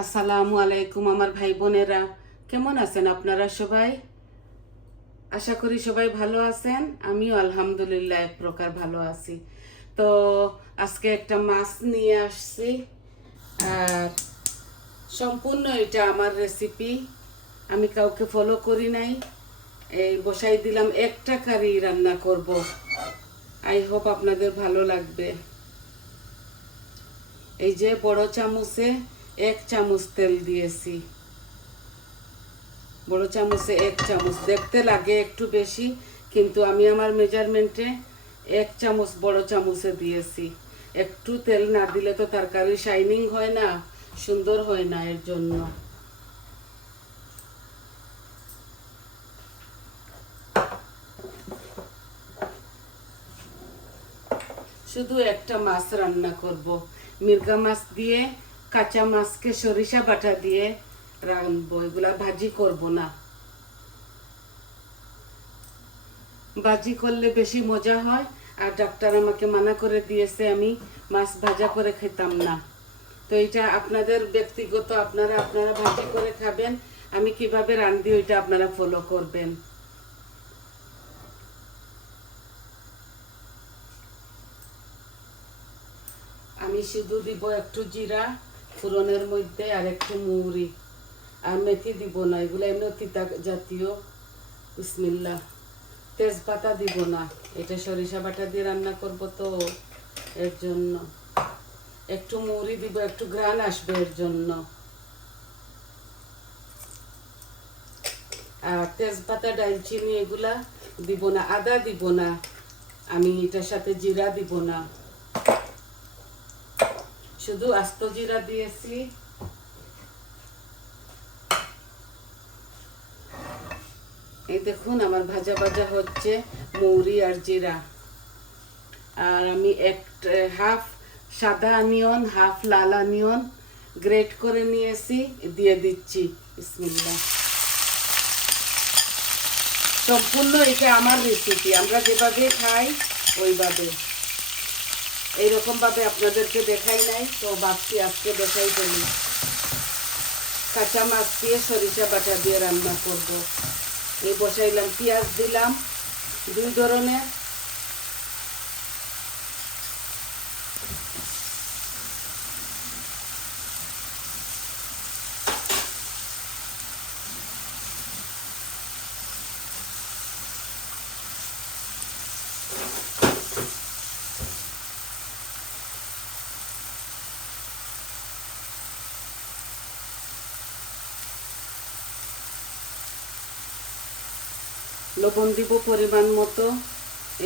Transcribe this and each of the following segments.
আসসালামু আলাইকুম আমার ভাই বোনেরা, কেমন আছেন আপনারা সবাই? আশা করি সবাই ভালো আছেন। আমিও আলহামদুলিল্লাহ এক প্রকার ভালো আছি। তো আজকে একটা মাছ নিয়ে আসছি, আর সম্পূর্ণ এটা আমার রেসিপি। আমি কাউকে ফলো করি নাই, এই বসাই দিলাম, একটা কারি রান্না করব। আই হোপ আপনাদের ভালো লাগবে। এই যে বড় চামচে 1 চামচ তেল দিয়েছি, বড় চামচে 1 চামচ। দেখতে লাগে একটু বেশি, কিন্তু আমি আমার মেজারমেন্টে 1 চামচ বড় চামচে দিয়েছি। একটু তেল না দিলে তো তরকারি শাইনিং হয় না, সুন্দর হয় না, এর জন্য। শুধু একটা মাছ রান্না করব, মির্গা মাছ দিয়ে, কাঁচা মাছকে সরিষা বাটা দিয়ে রাঁধবো। এগুলা ভাজি করব না, ভাজি করলে বেশি মজা হয়। আর ডাক্তার আমাকে মানা করে দিয়েছে আমি মাছ ভাজা করে খেতাম না। তো এটা আপনাদের ব্যক্তিগত, আপনারা আপনারা ভাজি করে খাবেন। আমি কিভাবে রাঁধি ওইটা আপনারা ফলো করবেন। আমি শুধু দিব একটু জিরা ফোড়নের মধ্যে, আর একটু মৌরি, আর মেথি দিব না, এগুলো এমনি তিতা জাতীয়। বিসমিল্লাহ। তেজপাতা দিব না, এটা সরিষা বাটা দিয়ে রান্না করব, তো এর জন্য একটু মৌরি দিব, একটু ঘ্রাণ আসবে এর জন্য। আর তেজপাতা ডালচিনি এগুলা দিব না, আদা দিব না, আমি এটার সাথে জিরা দিব না, শুধু আস্ত জিরা দিয়েছি। এই দেখুন আমার ভাজা ভাজা হচ্ছে মৌরি আর জিরা। আর আমি হাফ সাদা অনিয়ন, হাফ লাল অনিয়ন গ্রেট করে নিয়েছি, দিয়ে দিচ্ছি। বিসমিল্লাহ। সম্পূর্ণ এটা আমার রেসিপি, আমরা যেভাবে খাই ওইভাবে। এইরকম ভাবে আপনাদেরকে দেখাই নাই, তো ভাবছি আজকে দেখাই ফেলি। কাঁচা মাছ দিয়ে সরিষা বাটা দিয়ে রান্না করব। এই বসাইলাম, পেঁয়াজ দিলাম 2 ধরনের। লবণ দিব পরিমাণ মতো।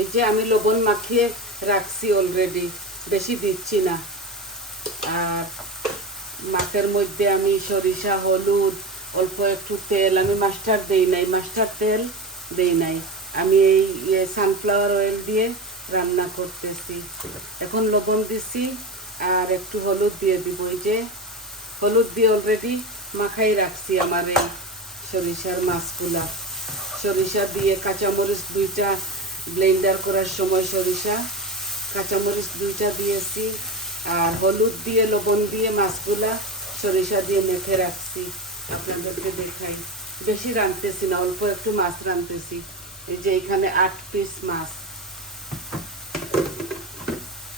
এই যে আমি লবণ মাখিয়ে রাখছি অলরেডি, বেশি দিচ্ছি না। আর মাছের মধ্যে আমি সরিষা, হলুদ, অল্প একটু তেল, আমি মাস্টার্ড দেই নাই, মাস্টার্ড তেল দেই নাই, আমি এই সানফ্লাওয়ার অয়েল দিয়ে রান্না করতেছি। এখন লবণ দিছি, আর একটু হলুদ দিয়ে দিব। এই যে হলুদ দিয়ে অলরেডি মাখাই রাখছি আমার এই সরিষার মাছগুলা। সরিষা দিয়ে কাঁচামরিচ 2টা, ব্লেন্ডার করার সময় সরিষা কাঁচামরিচ 2টা দিয়েছি। আর হলুদ দিয়ে, লবণ দিয়ে মাছগুলা সরিষা দিয়ে মেখে রাখছি। আপনাদেরকে দেখাই, বেশি রাঁধতেছি না, অল্প একটু মাছ রাঁধতেছি। এই যে এখানে 8 পিস মাছ।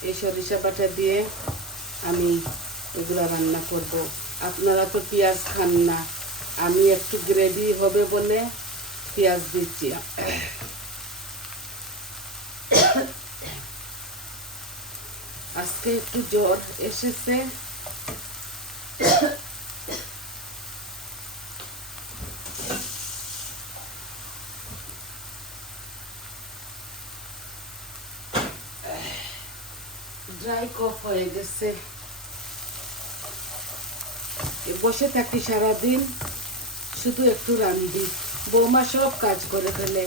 এই সরিষা বাটা দিয়ে আমি এগুলো রান্না করব। আপনারা তো পেঁয়াজ খান না, আমি একটু গ্রেভি হবে বলে পেঁয়াজ দিচ্ছি। আজকে একটু জ্বর এসেছে। ড্রাই কফ হয়ে গেছে। বসে থাকি সারাদিন, শুধু একটু রান্ধি। বৌমা সব কাজ করে ফেলে,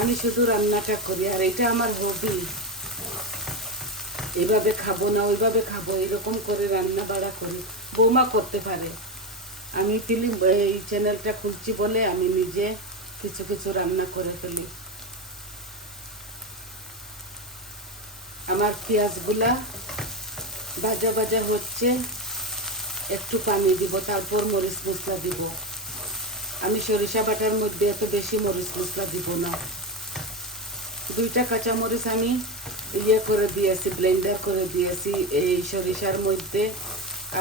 আমি শুধু রান্নাটা করি। আর এটা আমার হবি, এইভাবে খাবো না ওইভাবে খাবো, এরকম করে রান্না বাড়া করি। বৌমা করতে পারে, আমি ফিল্ম এই চ্যানেলটা খুলছি বলে আমি নিজে কিছু কিছু রান্না করে ফেলি। আমার পেঁয়াজগুলা ভাজা ভাজা হচ্ছে, একটু পানি দিব, তারপর মরিচ মশলা দিব। আমি সরিষা বাটার মধ্যে এত বেশি মরিচ মশলা দিব না। 2টা কাঁচামরিচ আমি করে দিয়েছি, ব্লেন্ডার করে দিয়েছি এই সরিষার মধ্যে,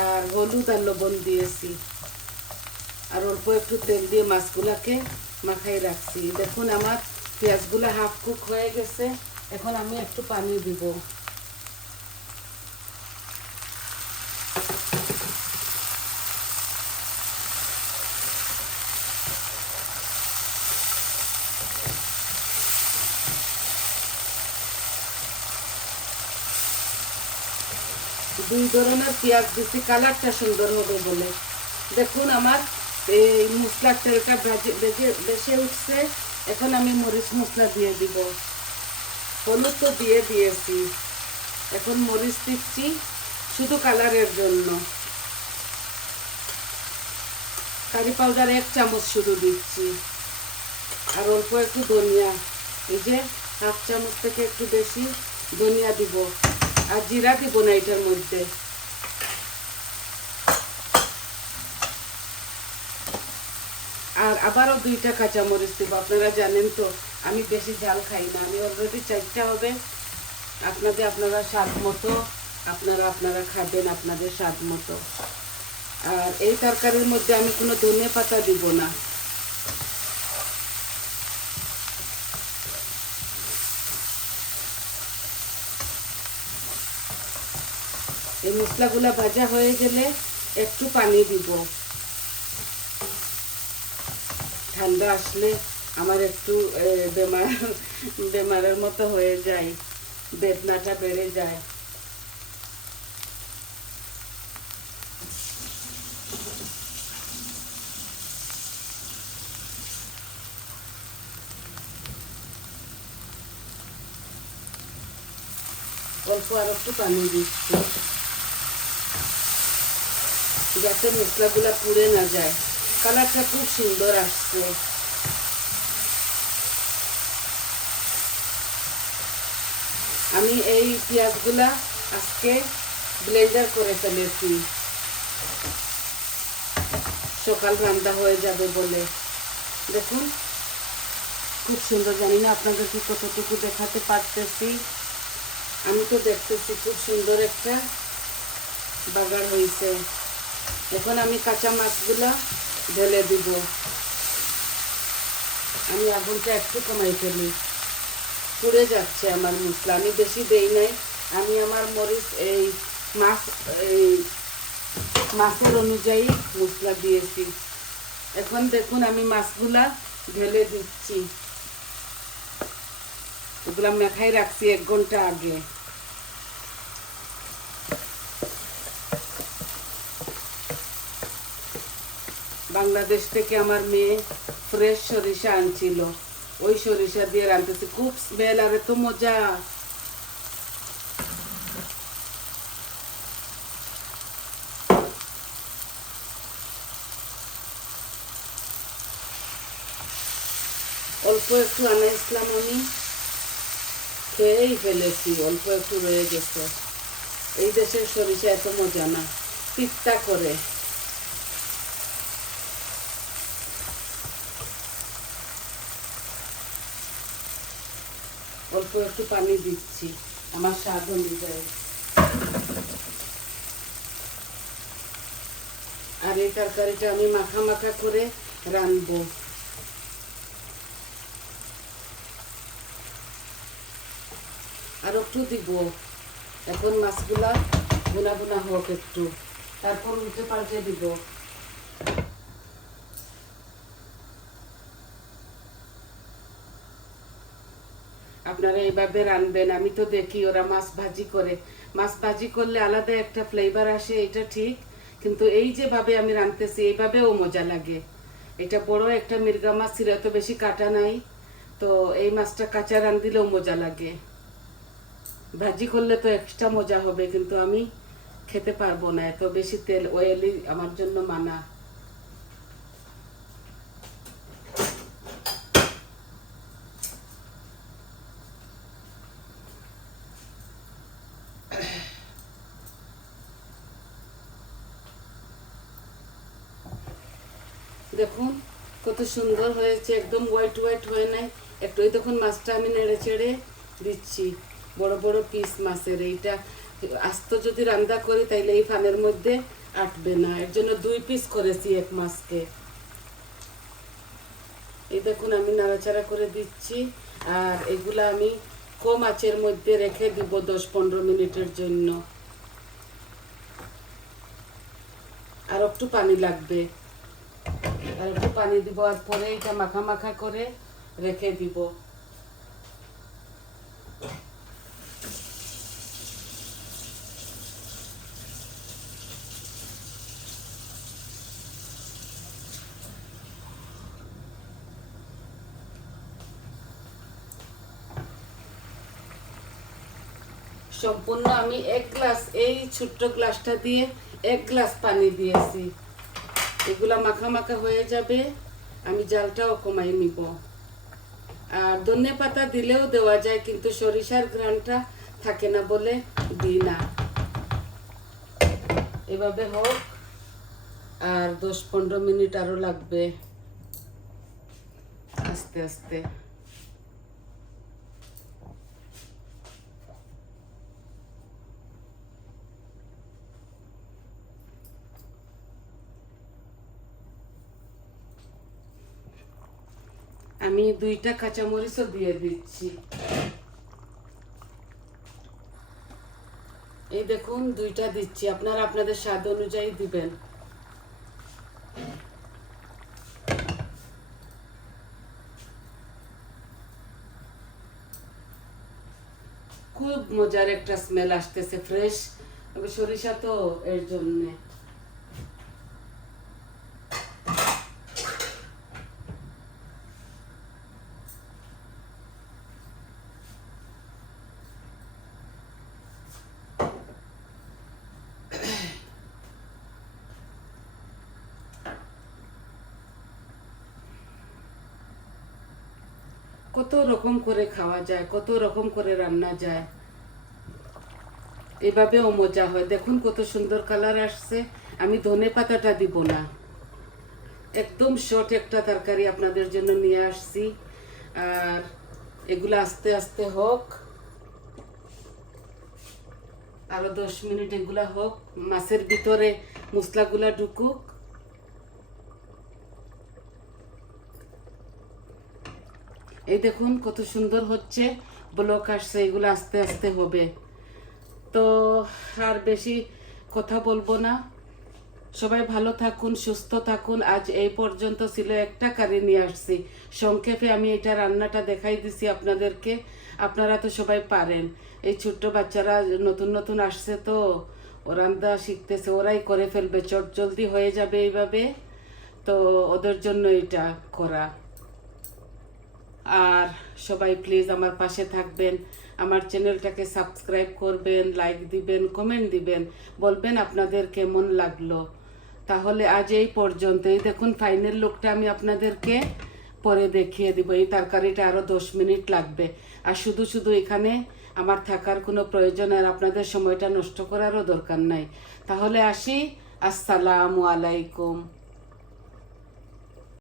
আর হলুদ আর লবণ দিয়েছি, আর অল্প একটু তেল দিয়ে মাছগুলাকে মাখাই রাখছি। দেখুন আমার পেঁয়াজগুলো হাফ কুক হয়ে গেছে। এখন আমি একটু পানি দিব। দুই ধরনের পেঁয়াজ দিচ্ছি, কালারটা সুন্দর হবে বলে। দেখুন আমার এই মশলার তেলটা বেশি উঠছে। এখন আমি মরিচ মশলা দিয়ে দিব। হলুদ তো দিয়ে দিয়েছি, এখন মরিচ দিচ্ছি শুধু কালারের জন্য। কারি পাউডার 1 চামচ শুধু দিচ্ছি, আর অল্প একটু ধনিয়া, এই যে হাফ চামচ থেকে একটু বেশি ধনিয়া দিব, আর জিরা দিব না এটার মধ্যে। আর আবারও 2টা কাঁচামরিচ দিব। আপনারা জানেন তো আমি বেশি ঝাল খাই না, আমি অলরেডি 4টা হবে। আপনারা স্বাদ মতো আপনারা খাবেন, আপনাদের স্বাদ মতো। আর এই তরকারির মধ্যে আমি কোনো ধনে পাতা দিব না। এই মশলাগুলো ভাজা হয়ে গেলে একটু পানি দিব। ঠান্ডা আসলে আমার একটু বেমারের মতো হয়ে যায়, বেদনাটা বেড়ে যায়। অল্প আর একটু পানি দিচ্ছি, যাতে মশলাগুলো পুড়ে না যায়। কালারটা খুব সুন্দর আসছে। আমি এই পেঁয়াজগুলা আজকে ব্লেন্ডার করে ফেলেছি, সকাল রান্না হয়ে যাবে বলে। দেখুন খুব সুন্দর, জানি না আপনাদেরকে কতটুকু দেখাতে পারতেছি। আমি তো দেখতেছি খুব সুন্দর একটা বাগার হয়েছে। এখন আমি কাঁচা মাছগুলা ঢেলে দিব। আমি আগুনটা একটু কমাই ফেলি, পুড়ে যাচ্ছে আমার মশলা। আমি বেশি দেই নাই, আমি আমার মরিচ এই মাছের অনুযায়ী মশলা দিয়েছি। এখন দেখুন আমি মাছগুলা ঢেলে দিচ্ছি। এগুলা মেখাই রাখছি 1 ঘন্টা আগে। বাংলাদেশ থেকে আমার মেয়ে ফ্রেশ সরিষা আনছিল, ওই সরিষা দিয়ে রাঁধতেছি। খুব স্মেল আর এত মজা। অল্প একটু আনাইছিলাম আমি, খেয়েই ফেলেছি, অল্প একটু রয়ে গেছে। এই দেশের সরিষা এত মজা না, তিক্তা করে। অল্প একটু পানি দিচ্ছি আমার স্বাদ অনুযায়ী। আর এই তরকারিটা আমি মাখা মাখা করে রাঁধবো। আর একটু দিব। এখন মাছগুলা গুনা গুনা হোক একটু, তারপর উল্টে পাল্টে দিব। আপনারা এইভাবে রাঁধবেন। আমি তো দেখি ওরা মাছ ভাজি করে, মাছ ভাজি করলে আলাদা একটা ফ্লেভার আসে, এটা ঠিক। কিন্তু এই যেভাবে আমি রাঁধতেছি এইভাবেও মজা লাগে। এটা বড় একটা মির্গা মাছ ছিল, এত বেশি কাটা নাই, তো এই মাছটা কাঁচা রাঁধলেও মজা লাগে। ভাজি করলে তো এক্সট্রা মজা হবে, কিন্তু আমি খেতে পারবো না, এত বেশি তেল অয়েলি আমার জন্য মানা। দেখুন কত সুন্দর হয়েছে, একদম হোয়াইট হোয়াইট হয় নাই একটু। এই দেখুন মাছটা আমি নেড়ে চেড়ে দিচ্ছি, বড় বড় পিস মাছের। এইটা আস্ত যদি রান্না করি তাইলে এই ফানের মধ্যে আটবে না, এর জন্য 2 পিস করেছি এক মাছকে। এই দেখুন আমি নাড়াচাড়া করে দিচ্ছি। আর এগুলা আমি কম আঁচের মধ্যে রেখে দিব 10-15 মিনিটের জন্য। আর একটু পানি লাগবে, আর একটু পানি দিব, আর পরে এটা মাখা মাখা করে রেখে দিব। সম্পূর্ণ আমি 1 গ্লাস, এই ছোট্ট গ্লাসটা দিয়ে 1 গ্লাস পানি দিয়েছি। এগুলা মাখা মাখা হয়ে যাবে, আমি জালটাও কমাই নিব। আর ধনে পাতা দিলেও দেওয়া যায়, কিন্তু সরিষার ঘ্রাণটা থাকে না বলে দিই না। এভাবে হোক, আর 10-15 মিনিট আরও লাগবে আস্তে আস্তে। আমি 2টা কাঁচামরিচও দিয়ে দিচ্ছি। এই দেখুন 2টা দিচ্ছি, আপনারা আপনাদের স্বাদ অনুযায়ী দিবেন। খুব মজার একটা স্মেল আসতেছে, ফ্রেশ সরিষা তো, এর জন্যে। কত রকম করে খাওয়া যায়, কত রকম করে রান্না যায়, এভাবেও মজা হয়। দেখুন কত সুন্দর কালার আসছে। আমি ধনে পাতাটা দিব না, একদম শর্ট একটা তরকারি আপনাদের জন্য নিয়ে আসছি। আর এগুলো আস্তে আস্তে হোক, আরো 10 মিনিট এগুলা হোক, মাছের ভিতরে মশলাগুলা ঢুকুক। এই দেখুন কত সুন্দর হচ্ছে, ব্লক আসছে, এগুলো আস্তে আস্তে হবে। তো আর বেশি কথা বলবো না, সবাই ভালো থাকুন, সুস্থ থাকুন। আজ এই পর্যন্ত ছিল, একটা কারি নিয়ে আসছি। সংক্ষেপে আমি এটা রান্নাটা দেখাই দিছি আপনাদেরকে, আপনারা তো সবাই পারেন। এই ছোট্ট বাচ্চারা নতুন নতুন আসছে তো, ও রান্না শিখতেছে, ওরাই করে ফেলবে, চট জলদি হয়ে যাবে এইভাবে। তো ওদের জন্য এটা করা। আর সবাই প্লিজ আমার পাশে থাকবেন, আমার চ্যানেলটাকে সাবস্ক্রাইব করবেন, লাইক দিবেন, কমেন্ট দিবেন, বলবেন আপনাদের কেমন লাগলো। তাহলে আজ এই পর্যন্তই। দেখুন ফাইনাল লুকটা আমি আপনাদেরকে পরে দেখিয়ে দিব। এই তরকারিটা আরও 10 মিনিট লাগবে। আর শুধু শুধু এখানে আমার থাকার কোনো প্রয়োজন, আর আপনাদের সময়টা নষ্ট করারও দরকার নাই। তাহলে আসি, আসসালামু আলাইকুম।